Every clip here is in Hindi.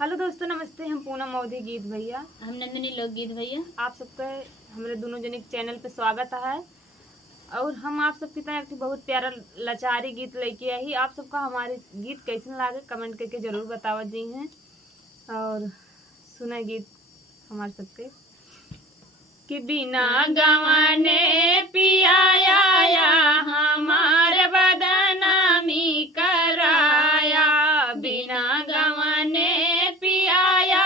हेलो दोस्तों, नमस्ते। हम पूनम मोदी गीत भैया, हम नंदिनी लोकगीत भैया। आप सबका हमारे दोनों जने के चैनल पे स्वागत है। और हम आप सबकी तरह एक बहुत प्यारा लाचारी गीत लेके आई। आप सबका हमारे गीत कैसे लागे कमेंट करके जरूर बतावा जी हैं। और सुना गीत हमारे सबके कि बिना गवाने पियाया हमार बदनामी कराया, बिना गवाने पियाया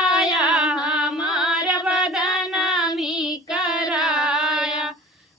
हमार बदनामी कराया।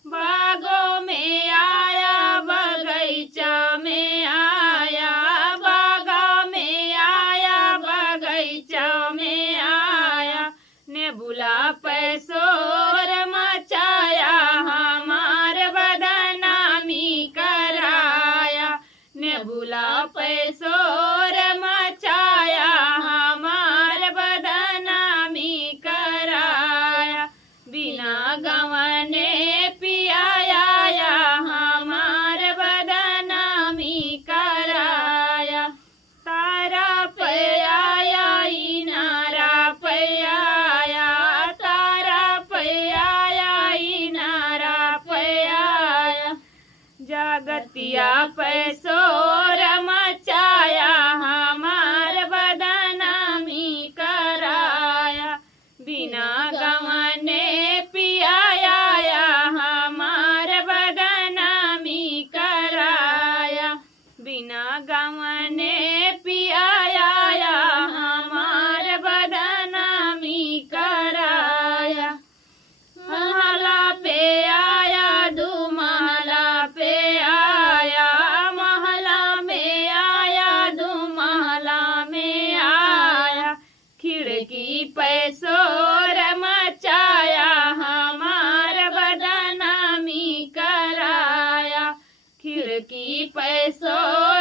बागों में आया बगीचा में आया, बागा में आया बगीचा में आया, ने बुला पैसोर मचाया हमार बदनामी कराया, ने बुला पैसोर मचाया हमार बदनामी कराया। बिना गवाने पियाया हमार बदनामी कराया। तारा पयाया इनारा पयाया, तारा पयाया इनारा पयाया, जागतिया पैसोर मचाया हमार बदनामी कराया। बिना गवाने पियाया हमार बदनामी कराया, बिना गवाने पियाया हमार बदनामी कराया। महला पे आया दू महला पे आया, महला में आया दू महला में आया, खिड़की पैसोर मचाया हमार बदनामी कराया, खिड़की पैसोर